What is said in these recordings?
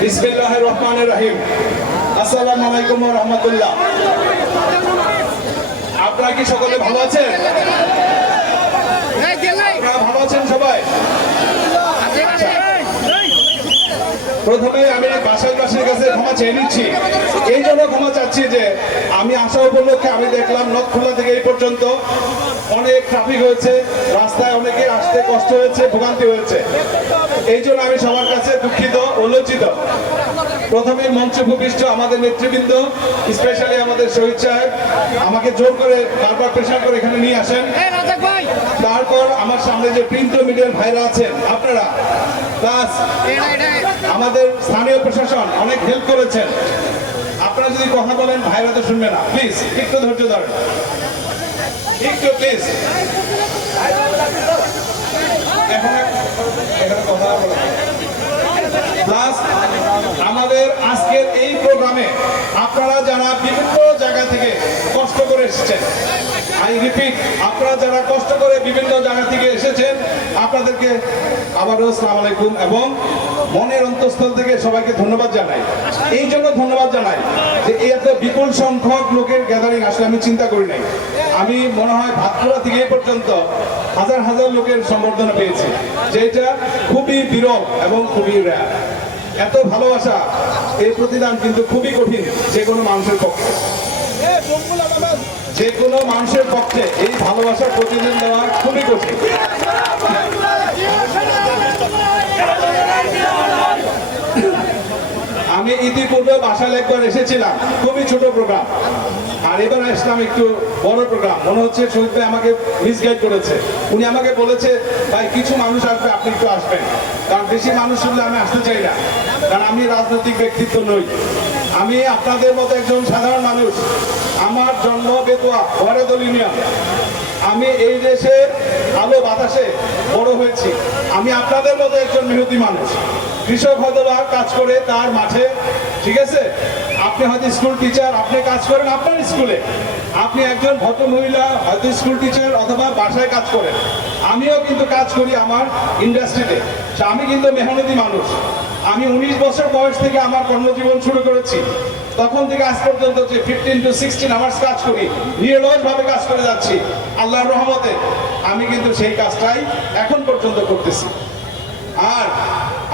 বিসমিল্লাহির রহমানির রহিম। আসসালামু আলাইকুম ওয়া রাহমাতুল্লাহ। আপনারা কি সকলে ভালো আছেন? আপনারা ভালো আছেন সবাই? প্রথমে আমি বাসাইবাসীর কাছে ক্ষমা চেয়ে নিচ্ছি। এই জন্য ক্ষমা চাচ্ছি যে আমি আসা উপলক্ষে আমি দেখলাম নথখোলা থেকে এই পর্যন্ত অনেক ট্রাফিক হয়েছে, রাস্তায় অনেকে আসতে কষ্ট হয়েছে, ভোগান্তি হয়েছে। এই জন্য আমি সবার কাছে দুঃখিত ও লজ্জিত। প্রথমে মঞ্চে ভূমিষ্ঠ আমাদের নেতৃবৃন্দ, স্পেশালি আমাদের শহীদ সাহেব আমাকে জোর করে বারবার প্রেশার করে এখানে নিয়ে আসেন। তারপর আমার সামনে যে প্রিন্ট মিডিয়ার ভাইরা আছেন আপনারা, প্লাস আমাদের স্থানীয় প্রশাসন অনেক হেল্প করেছেন। আপনারা যদি কথা বলেন ভাইরা তো শুনবে না, প্লিজ একটু ধৈর্য ধরেন, একটু প্লিজ। এখানে কথা বলেন। প্লাস আমাদের আজকের এই প্রোগ্রামে আপনারা যারা বিভিন্ন জায়গা থেকে কষ্ট করে এসেছেন, আই রিপিট, আপনারা যারা কষ্ট করে বিভিন্ন জায়গা থেকে এসেছেন আপনাদেরকে আবারও আসসালামু আলাইকুম এবং মনের অন্তঃস্থল থেকে সবাইকে ধন্যবাদ জানাই। এই জন্য ধন্যবাদ জানাই যে এত বিপুল সংখ্যক লোকের গ্যাদারিং আসলে আমি চিন্তা করি নাই। আমি মনে হয় ভাতপুরা থেকে এই পর্যন্ত হাজার হাজার লোকের সম্বর্ধনা পেয়েছি, যেটা খুবই বিরল এবং খুবই রেয়ার। এত ভালোবাসা, এই প্রতিদান কিন্তু খুবই কঠিন যে কোনো মানুষের পক্ষে। যে কোনো মানুষের পক্ষে এই ভালোবাসার প্রতিদান দেওয়া খুবই কঠিন। আমি ইতিপূর্বে বাসায় একবার এসেছিলাম, খুবই ছোট প্রোগ্রাম, আর এবার আসলাম একটু বড় প্রোগ্রাম। মনে হচ্ছে শহীদ ভাই আমাকে মিসগাইড করেছে। উনি আমাকে বলেছে ভাই কিছু মানুষ আসবে, আপনি একটু আসবেন, কারণ বেশি মানুষ হলে আমি আসতে চাই না, কারণ আমি রাজনৈতিক ব্যক্তিত্ব নই। আমি আপনাদের মতো একজন সাধারণ মানুষ। আমার জন্ম বেতুয়া ওয়ারেদল ইউনিয়ন। আমি এই দেশে আলো বাতাসে বড় হয়েছি। আমি আপনাদের মতো একজন মেহনতি মানুষ। কৃষক হয়তো কাজ করে তার মাঠে, ঠিক আছে, আপনি হয়তো স্কুল টিচার, আপনি কাজ করেন আপনার স্কুলে, আপনি একজন ভদ্র মহিলা হয়তো স্কুল টিচার অথবা বাসায় কাজ করেন। আমিও কিন্তু কাজ করি আমার ইন্ডাস্ট্রিতে। আমি কিন্তু মেহনতি মানুষ। আমি 19 বছর বয়স থেকে আমার কর্মজীবন শুরু করেছি। তখন থেকে আজ পর্যন্ত যে 15 to 16 আওয়ার্স কাজ করি, নিরলসভাবে কাজ করে যাচ্ছি। আল্লাহর রহমতে আমি কিন্তু সেই কাজটাই এখন পর্যন্ত করতেছি। আর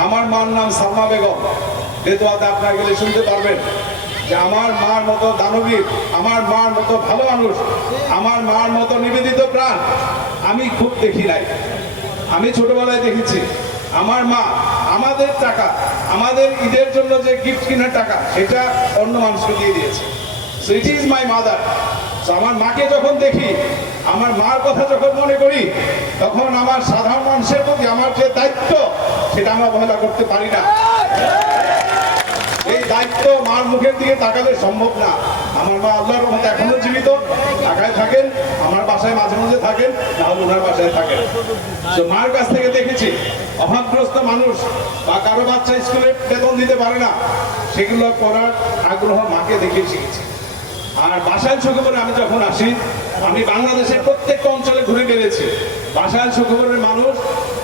আমার মার নাম সালমা বেগম। বেতোয়াতে আপনারা গেলে শুনতে পারবেন যে আমার মার মতো দানবীর, আমার মার মতো ভালো মানুষ, আমার মার মতো নিবেদিত প্রাণ আমি খুব দেখি নাই। আমি ছোটবেলায় দেখেছি আমার মা আমাদের টাকা, আমাদের ঈদের জন্য যে গিফট কেনার টাকা, সেটা অন্য মানুষকে দিয়ে দিয়েছে। So it is my mother. So আমার মাকে যখন দেখি, আমার মার কথা যখন মনে করি, তখন আমার সাধারণ মানুষের প্রতি আমার যে দায়িত্ব, সেটা আমরা অবহেলা করতে পারি না। এই দায়িত্ব মার মুখের দিকে তাকালে সম্ভব না। আমার মা আল্লাহর রহমতে এখনো জীবিত, ঢাকায় থাকেন, আমার বাসায় মাঝে মাঝে থাকেন, তাহলে ওনার বাসায় থাকেন। তো মার কাছ থেকে দেখেছি অভাবগ্রস্ত মানুষ বা কারো বাচ্চা স্কুলে বেতন দিতে পারে না, সেগুলো করার আগ্রহ মাকে দেখে শিখেছি। আর বাসায় সুখবরে আমি যখন আসি, আমি বাংলাদেশের প্রত্যেকটা অঞ্চলে ঘুরে বেড়েছি। বাসায় সুখবরের মানুষ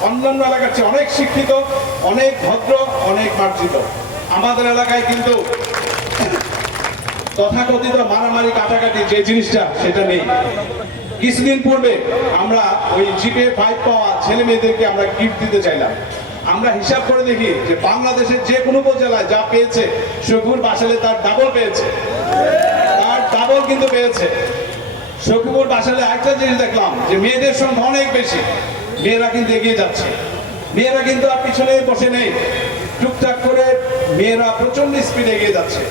অন্যান্য এলাকার চেয়ে অনেক শিক্ষিত, অনেক ভদ্র, অনেক মার্জিত। আমাদের এলাকায় কিন্তু তথাকথিত মারামারি কাটাকাটি যে জিনিসটা, সেটা নেই। কিছুদিন পূর্বে আমরা ওই জিপে 5 পাওয়া ছেলে মেয়েদেরকে আমরা গিফট দিতে চাইলাম। আমরা হিসাব করে দেখি যে বাংলাদেশের যে কোনো উপজেলায় যা পেয়েছে, শফিকুর বাসালে তার ডাবল পেয়েছে, তার ডাবল কিন্তু পেয়েছে। শফিকুর বাসালে একটা জিনিস দেখলাম যে মেয়েদের সংখ্যা অনেক বেশি, মেয়েরা কিন্তু এগিয়ে যাচ্ছে। মেয়েরা কিন্তু আর পিছনে বসে নেই, টুকটাক করে মেয়েরা প্রচন্ড স্পিডে এগিয়ে যাচ্ছে।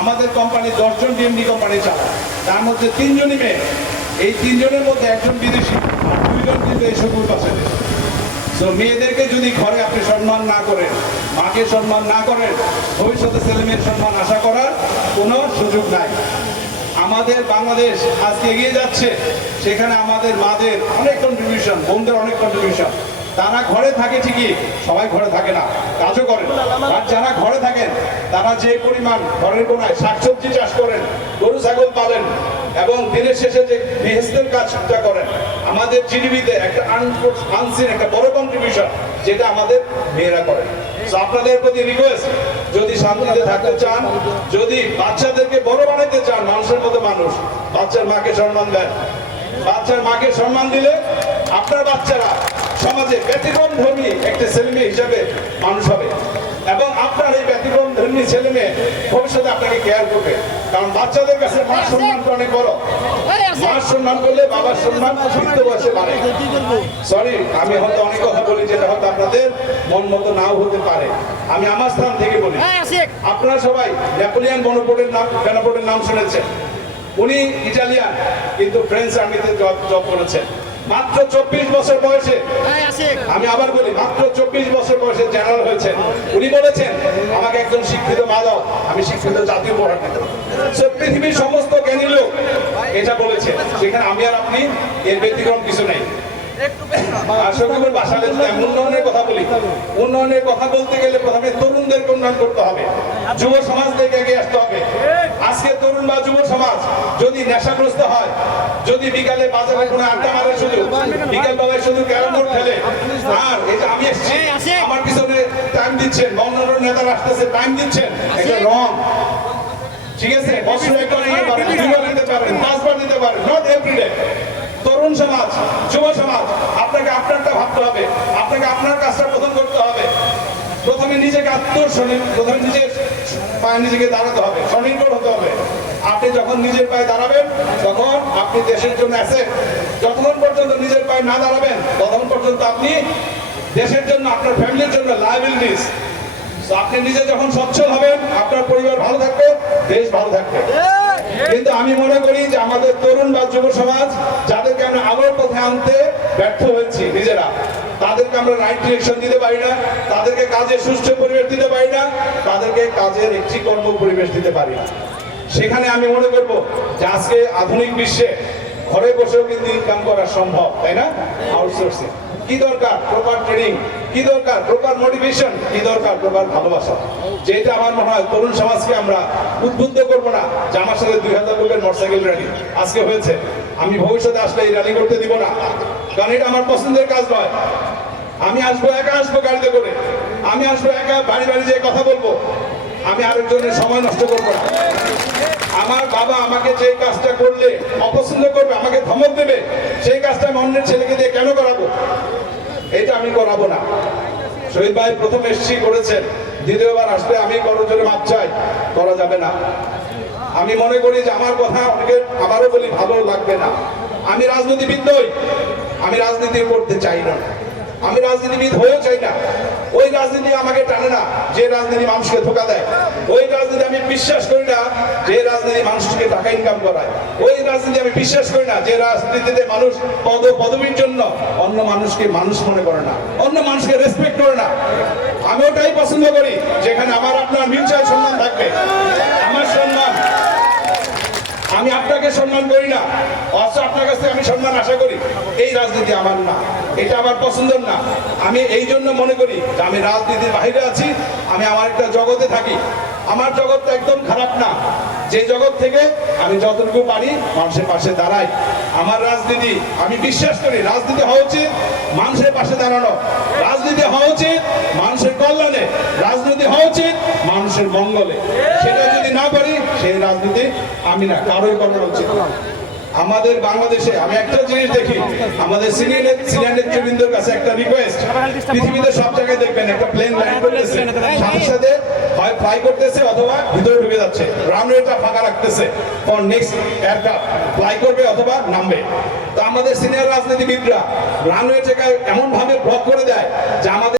আমাদের কোম্পানি 10 জন ডিএমডি কোম্পানি চালায়, তার মধ্যে 3 জনই মেয়ে। এই 3 জনের মধ্যে একজন বিদেশি, আর 2 জন কিন্তু এই শফিকুর বাসালে। তো মেয়েদেরকে যদি ঘরে আপনি সম্মান না করেন, মাকে সম্মান না করেন, ভবিষ্যতে ছেলেমেয়ের সম্মান আশা করার কোনো সুযোগ নাই। আমাদের বাংলাদেশ আজকে এগিয়ে যাচ্ছে, সেখানে আমাদের মাদের অনেক কন্ট্রিবিউশন, বোনদের অনেক কন্ট্রিবিউশন। তারা ঘরে থাকে ঠিকই, সবাই ঘরে থাকে না, কাজও করেন। আর যারা ঘরে থাকেন তারা যে পরিমাণ ঘরের কোনায় শাকসবজি চাষ করেন, গরু ছাগল পালেন এবং দিনের শেষে যে বেহেস্তের কাজটা করেন, আমাদের জিডিপিতে একটা আনসিন একটা বড় কন্ট্রিবিউশন, যেটা আমাদের মেয়েরা করেন। তো আপনাদের প্রতি রিকোয়েস্ট, যদি শান্তিতে থাকতে চান, যদি বাচ্চাদেরকে বড় বানাইতে চান, মানুষের মতো মানুষ, বাচ্চার মাকে সম্মান দেন। বাচ্চার মাকে সম্মান দিলে আপনার বাচ্চারা সমাজে ব্যতিক্রম ধর্মী একটা ছেলেমেয়ে হিসাবে মানুষ হবে এবং আপনার এই ব্যতিক্রম ধর্মী ছেলেমেয়ে ভবিষ্যতে আপনাকে কেয়ার করবে। কারণ বাচ্চাদের কাছে মার সম্মানটা অনেক বড়। মার সম্মান করলে বাবার সম্মান বৃদ্ধ বয়সে বাড়ে। সরি, আমি হয়তো অনেক কথা বলি যেটা হয়তো আপনাদের মন মতো নাও হতে পারে। আমি আমার স্থান থেকে বলি, আপনারা সবাই নেপোলিয়ান বোনাপার্টের নাম শুনেছেন। উনি ইটালিয়ান, কিন্তু ফ্রেঞ্চ আর্মিতে জব করেছেন। মাত্র 24 বছর বয়সে, আমি আবার বলি মাত্র 24 বছর বয়সে জেনারেল হয়েছেন। উনি বলেছেন, আমাকে একজন শিক্ষিত মা দাও, আমি শিক্ষিত জাতীয় উপহার দেব। পৃথিবীর সমস্ত জ্ঞানী লোক এটা বলেছে, সেখানে আমি আর আপনি এর ব্যতিক্রম কিছু নেই। উন্নয়নের কথা বলি, উন্নয়নের কথা বলতে গেলে প্রথমে তরুণদের উন্নয়ন করতে হবে, যুব সমাজ থেকে এগিয়ে আসতে হবে। আজকে তরুণ বা যুব সমাজ যদি নেশাগ্রস্ত হয়, যদি বিকালে বাজারে কোনো আড্ডা মারে, শুধু বিকাল বেলায় শুধু ক্যারাম বোর্ড খেলে, আর এটা আমি এসেছি আমার পিছনে টাইম দিচ্ছেন, অন্যান্য নেতারা আসতেছে টাইম দিচ্ছেন, এটা রং। ঠিক আছে, বছরে একবার নিতে পারেন, দুইবার নিতে পারেন, 5 বার নিতে পারেন, নট এভরিডে। তরুণ সমাজ, যুব সমাজ, আপনাকে আপনারটা ভাবতে হবে, আপনাকে আপনার কাজটা প্রথম করতে হবে। প্রথমে নিজেকে প্রথমে নিজের পায়ে নিজেকে দাঁড়াতে হবে, স্বনির্ভর হতে হবে। আপনি যখন নিজের পায়ে দাঁড়াবেন, তখন আপনি দেশের জন্য অ্যাসেট। যতক্ষণ পর্যন্ত নিজের পায়ে না দাঁড়াবেন, ততক্ষণ পর্যন্ত আপনি দেশের জন্য, আপনার ফ্যামিলির জন্য লায়াবিলিটিস। আপনি নিজে যখন সচ্ছল হবেন, আপনার পরিবার ভালো থাকবে, দেশ ভালো থাকবে। কিন্তু আমি মনে করি যে আমাদের তরুণ বা যুব সমাজ, যাদেরকে আমরা আলোর পথে আনতে ব্যর্থ হয়েছি নিজেরা, তাদেরকে আমরা রাইট ডিরেকশন দিতে পারি না, তাদেরকে কাজের সুষ্ঠু পরিবেশ দিতে পারি না, তাদেরকে কাজের একটি কর্ম পরিবেশ দিতে পারি না। সেখানে আমি মনে করব যে আজকে আধুনিক বিশ্বে ঘরে বসেও কিন্তু ইনকাম করা সম্ভব, তাই না? আউটসোর্সিং কি দরকার? Proper training. কি দরকার? Proper motivation. কি দরকার? প্রপার ভালোবাসা। যেটা আমার মনে হয় তরুণ সমাজকে আমরা উদ্বুদ্ধ করবো না যে আমার সাথে 2000 লোকের মোটরসাইকেল র্যালি আজকে হয়েছে, আমি ভবিষ্যতে আসলে এই র্যালি করতে দিব না, কারণ এটা আমার পছন্দের কাজ নয়। আমি আসবো একা, আসবো গাড়িতে করে, আমি আসবো একা, বাড়ি বাড়ি যেয়ে কথা বলবো, আমি আরেকজনের সময় নষ্ট করবো না। আমার বাবা আমাকে যে কাজটা করলে অপছন্দ করবে, আমাকে ধমক দেবে, সেই কাজটা আমি অন্যের ছেলেকে দিয়ে কেন করাবো? এটা আমি করাবো না। শহীদ ভাই প্রথম এসছি করেছেন, দ্বিতীয়বার আসলে আমি কারোর জন্য মাপ চাই, করা যাবে না। আমি মনে করি যে আমার কথা অনেকে আবারও বলি ভালো লাগবে না। আমি রাজনীতিবিদ নই, আমি রাজনীতি করতে চাই না, আমি রাজনীতিবিদ হয়েও চাই না। ওই রাজনীতি আমাকে টানে না যে রাজনীতি মানুষকে ধোঁকা দেয়। ওই রাজনীতি আমি বিশ্বাস করি না যে রাজনীতি মানুষকে টাকা ইনকাম করায়। ওই রাজনীতি আমি বিশ্বাস করি না যে রাজনীতিতে মানুষ পদবীর জন্য অন্য মানুষকে মানুষ মনে করে না, অন্য মানুষকে রেসপেক্ট করে না। আমি ওটাই পছন্দ করি যেখানে আমার আপনার মিউচুয়াল সম্মান থাকবে। আমার সম্মান, আমি আপনাকে সম্মান করি না, অথচ আপনার কাছ থেকে আমি সম্মান আশা করি, এই রাজনীতি আমার না, এটা আমার পছন্দের না। আমি এই জন্য মনে করি যে আমি রাজনীতির বাইরে আছি, আমি আমার একটা জগতে থাকি। আমার জগৎটা একদম খারাপ না, যে জগৎ থেকে আমি যতটুকু পারি মানুষের পাশে দাঁড়াই। আমার রাজনীতি, আমি বিশ্বাস করি রাজনীতি হওয়া উচিত মানুষের পাশে দাঁড়ানো, রাজনীতি হওয়া উচিত মানুষের কল্যাণে, রাজনীতি হওয়া উচিত মানুষের মঙ্গলে। সেটা যদি না পারি, সেই রাজনীতি আমি না, কারোই করা উচিত না। আমাদের বাংলাদেশে আমি একটা জিনিস দেখি, আমাদের সিনিয়র নেতৃবৃন্দের কাছে একটা রিকোয়েস্ট, পৃথিবীতে সব জায়গায় দেখবেন একটা প্লেন ল্যান্ড করতেছে, সাথে সাথে হয় ফ্লাই করতেছে অথবা ভিতরে ঢুকে যাচ্ছে, রানওয়েটা ফাঁকা রাখতেছে ফর নেক্সট এয়ারক্রাফট ফ্লাই করবে অথবা নামবে। তো আমাদের সিনিয়র রাজনীতিবিদরা রানওয়ে থেকে এমন ভাবে ব্লক করে দেয় যে আমাদের